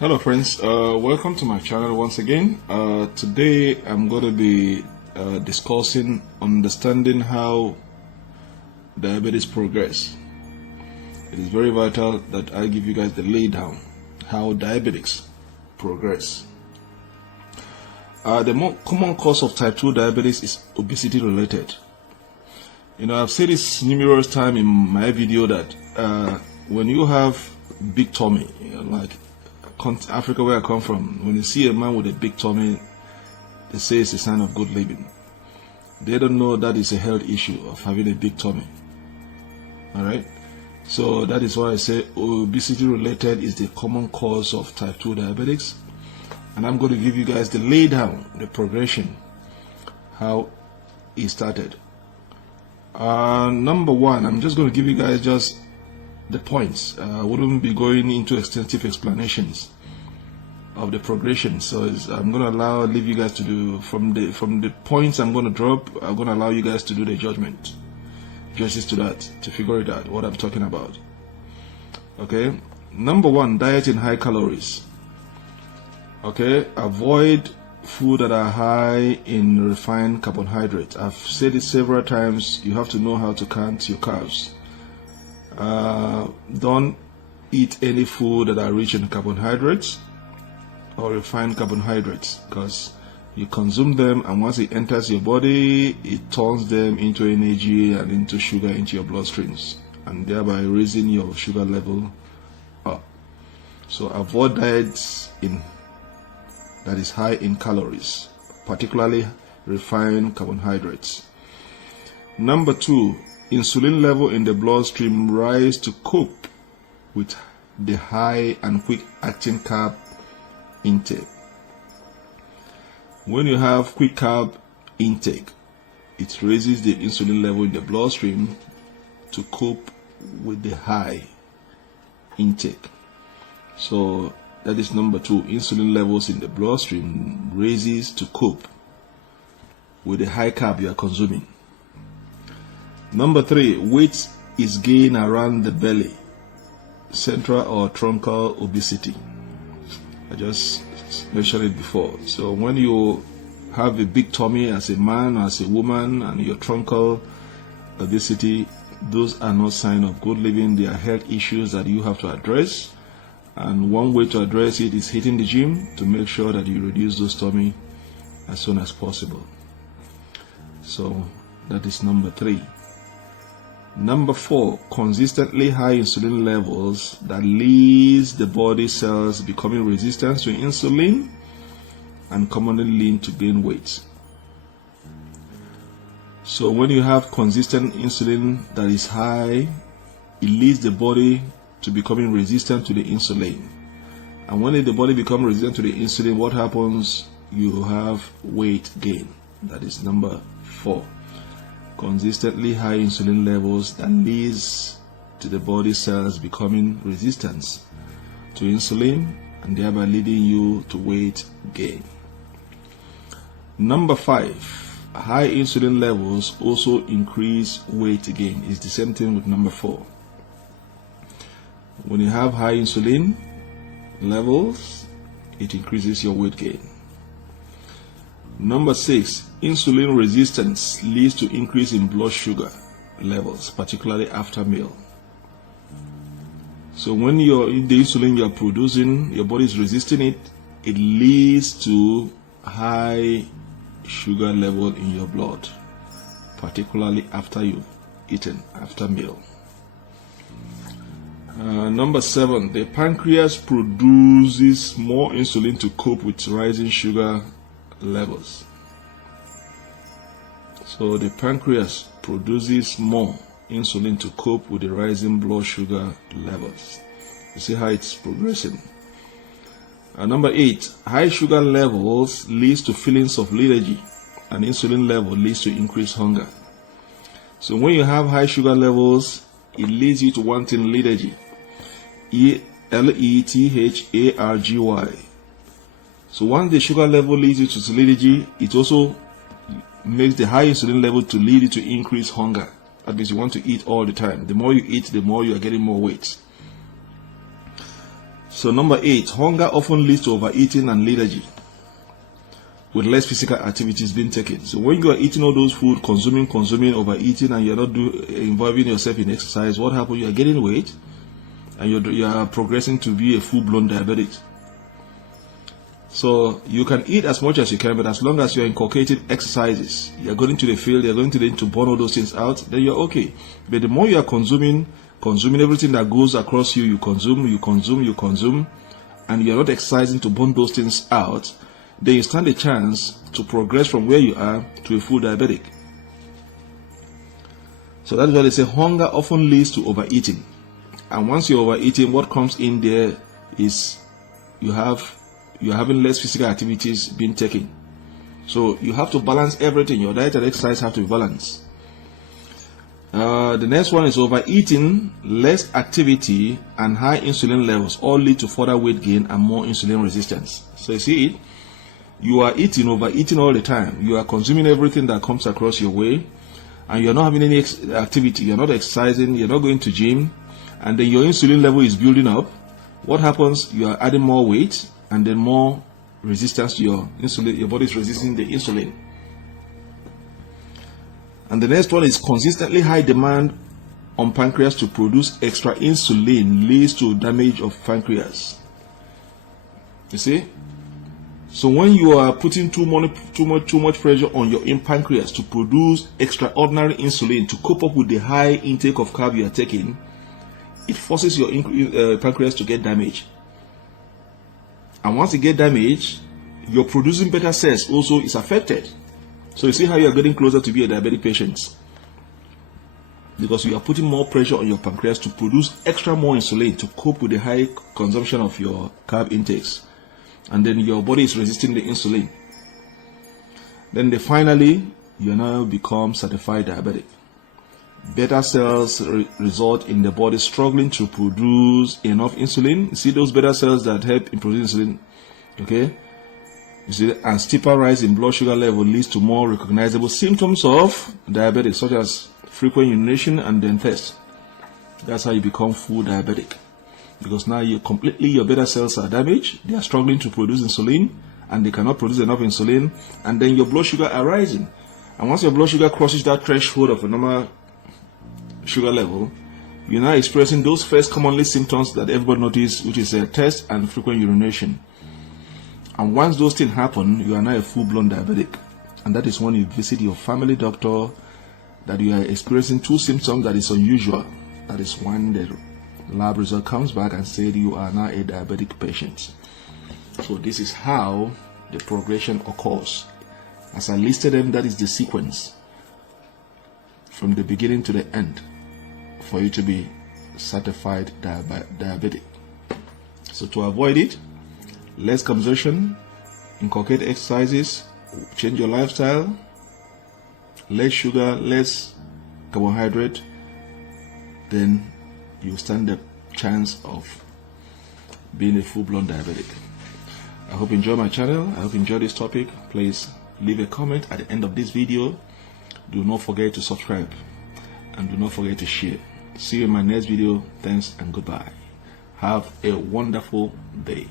Hello friends, welcome to my channel once again. Today I'm going to be discussing understanding how diabetes progress. It is very vital that I give you guys the lay down how diabetics progress. The more common cause of type 2 diabetes is obesity related. I've said this numerous times in my video that when you have big tummy, like Africa where I come from, when you see a man with a big tummy, they say it's a sign of good living. They don't know that is a health issue of having a big tummy. Alright? So that is why I say obesity related is the common cause of type 2 diabetics. And I'm going to give you guys the lay down, the progression, how it started. Number one, I'm just going to give you guys just the points. I wouldn't be going into extensive explanations of the progression, so I'm going to leave you guys to do from the points I'm going to drop. I'm going to allow you guys to do the justice to that, to figure it out what I'm talking about. Okay, number one, diet in high calories. Okay, avoid food that are high in refined carbohydrates. I've said it several times. You have to know how to count your carbs. Don't eat any food that are rich in carbohydrates or refined carbohydrates, because you consume them and once it enters your body, it turns them into energy and into sugar into your bloodstreams, and thereby raising your sugar level up. So avoid diets that is high in calories, particularly refined carbohydrates. Number two, insulin level in the bloodstream rise to cope with the high and quick acting carb intake. When you have quick carb intake, it raises the insulin level in the bloodstream to cope with the high intake. So that is number two, insulin levels in the bloodstream raises to cope with the high carb you are consuming. Number three, weight is gained around the belly, central or truncal obesity. I just mentioned it before. So when you have a big tummy as a man or as a woman and your truncal obesity, those are not signs of good living. They are health issues that you have to address. And one way to address it is hitting the gym to make sure that you reduce those tummy as soon as possible. So that is number three. Number four, consistently high insulin levels that leads the body cells becoming resistant to insulin and commonly lead to gain weight. So when you have consistent insulin that is high, it leads the body to becoming resistant to the insulin. And when the body becomes resistant to the insulin, what happens? You have weight gain. That is number four. Consistently high insulin levels that leads to the body cells becoming resistant to insulin and thereby leading you to weight gain. Number five, high insulin levels also increase weight gain. It's the same thing with number four. When you have high insulin levels, it increases your weight gain. Number six, insulin resistance leads to increase in blood sugar levels, particularly after meal. So when the insulin you're producing, your body is resisting it, it leads to high sugar level in your blood, particularly after you've eaten, after meal. Number seven, the pancreas produces more insulin to cope with rising sugar levels. So the pancreas produces more insulin to cope with the rising blood sugar levels. You see how it's progressing. Number eight, high sugar levels leads to feelings of lethargy, and insulin level leads to increased hunger. So when you have high sugar levels, it leads you to wanting lethargy. lethargy. So once the sugar level leads you to lethargy, it also makes the high insulin level to lead you to increase hunger. That means you want to eat all the time. The more you eat, the more you are getting more weight. So number 8, hunger often leads to overeating and lethargy with less physical activities being taken. So when you are eating all those food, consuming, overeating, and you're not involving yourself in exercise, what happens? You are getting weight, and you are progressing to be a full-blown diabetic. So you can eat as much as you can, but as long as you're inculcating exercises, you're going to the field, you're going to burn all those things out, then you're okay. But the more you are consuming everything that goes across you, you consume, and you're not exercising to burn those things out, then you stand a chance to progress from where you are to a full diabetic. So that's why they say hunger often leads to overeating. And once you're overeating, what comes in there is you're having less physical activities being taken. So you have to balance everything. Your diet and exercise have to be balanced. The next one is overeating, less activity, and high insulin levels all lead to further weight gain and more insulin resistance. So you see it, you are overeating all the time. You are consuming everything that comes across your way, and you're not having any activity. You're not exercising. You're not going to gym, and then your insulin level is building up. What happens? You are adding more weight, and then more resistance to your insulin. Your body is resisting the insulin. And the next one is consistently high demand on pancreas to produce extra insulin leads to damage of pancreas. You see? So when you are putting too much pressure on your pancreas to produce extraordinary insulin to cope up with the high intake of carb you are taking, it forces your pancreas to get damaged. And once it gets damaged, your producing beta cells also is affected. So you see how you are getting closer to be a diabetic patient, because you are putting more pressure on your pancreas to produce more insulin to cope with the high consumption of your carb intakes, and then your body is resisting the insulin. Then finally, you now become certified diabetic. Beta cells result in the body struggling to produce enough insulin. You see those beta cells that help in producing insulin, okay? You see, and steeper rise in blood sugar level leads to more recognizable symptoms of diabetes, such as frequent urination and then thirst. That's how you become full diabetic, because now your beta cells are damaged. They are struggling to produce insulin, and they cannot produce enough insulin, and then your blood sugar are rising. And once your blood sugar crosses that threshold of a normal sugar level, you're now expressing those first commonly symptoms that everybody notices, which is thirst and frequent urination. And once those things happen, you are now a full-blown diabetic. And that is when you visit your family doctor that you are experiencing two symptoms that is unusual. That is when the lab result comes back and said you are now a diabetic patient. So this is how the progression occurs. As I listed them, that is the sequence from the beginning to the end for you to be certified diabetic. So to avoid it, less consumption, inculcate exercises, change your lifestyle, less sugar, less carbohydrate, then you stand the chance of being a full-blown diabetic. I hope you enjoy my channel. I hope you enjoy this topic. Please leave a comment at the end of this video. Do not forget to subscribe, and do not forget to share. See you in my next video. Thanks and goodbye. Have a wonderful day.